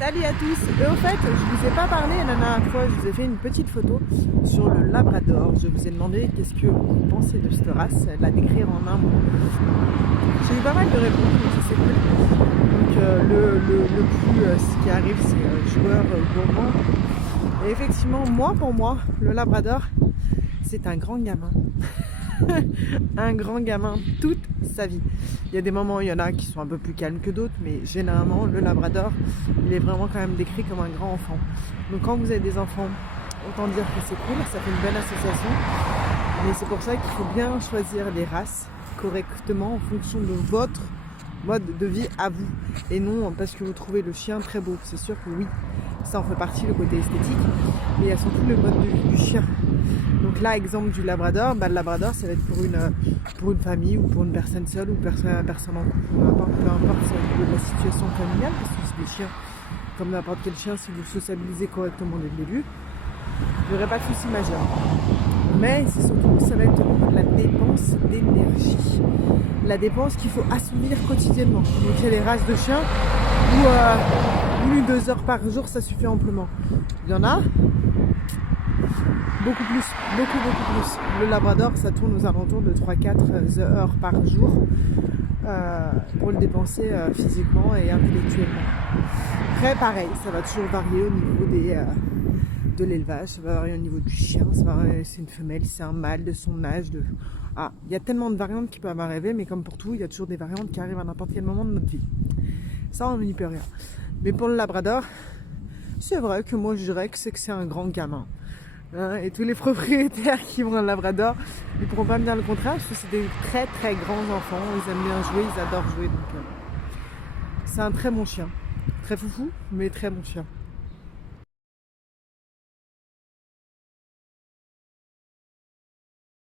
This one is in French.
Salut à tous. Au fait, je vous ai pas parlé la dernière fois, je vous ai fait une petite photo sur le Labrador. Je vous ai demandé qu'est-ce que vous pensez de cette race, la décrire en un mot. J'ai eu pas mal de réponses, donc ça c'est cool. Donc le plus, ce qui arrive, c'est joueur gourmand. Et effectivement, pour moi, le Labrador, c'est un grand gamin. Un grand gamin toute sa vie. Il y a des moments, il y en a qui sont un peu plus calmes que d'autres, mais généralement, le Labrador, il est vraiment quand même décrit comme un grand enfant. Donc quand vous avez des enfants, autant dire que c'est cool, ça fait une belle association. Mais c'est pour ça qu'il faut bien choisir les races correctement en fonction de votre mode de vie à vous. Et non parce que vous trouvez le chien très beau. C'est sûr que oui, ça en fait partie, le côté esthétique. Mais il y a surtout le mode de vie du chien. Donc là, exemple du Labrador, le Labrador, ça va être pour une famille ou pour une personne seule ou personne en couple, peu importe au niveau de la situation familiale, parce que c'est des chiens, comme n'importe quel chien, si vous socialisez correctement dès le début, il n'y aurait pas de souci majeur. Mais c'est surtout, ça va être la dépense d'énergie. La dépense qu'il faut assouvir quotidiennement. Donc il y a des races de chiens où 1 ou 2 heures par jour, ça suffit amplement. Il y en a beaucoup plus. Le Labrador, ça tourne aux alentours de 3-4 heures par jour pour le dépenser physiquement et intellectuellement. Après, pareil, ça va toujours varier au niveau de l'élevage, ça va varier au niveau du chien, c'est une femelle, c'est un mâle, de son âge. Il y a tellement de variantes qui peuvent arriver, mais comme pour tout, il y a toujours des variantes qui arrivent à n'importe quel moment de notre vie. Ça, on n'y peut rien. Mais pour le Labrador, c'est vrai que moi je dirais que c'est un grand gamin. Et tous les propriétaires qui ont un Labrador, ils pourront pas me dire le contraire, parce que c'est des très très grands enfants, ils aiment bien jouer, ils adorent jouer, donc c'est un très bon chien, très foufou, mais très bon chien.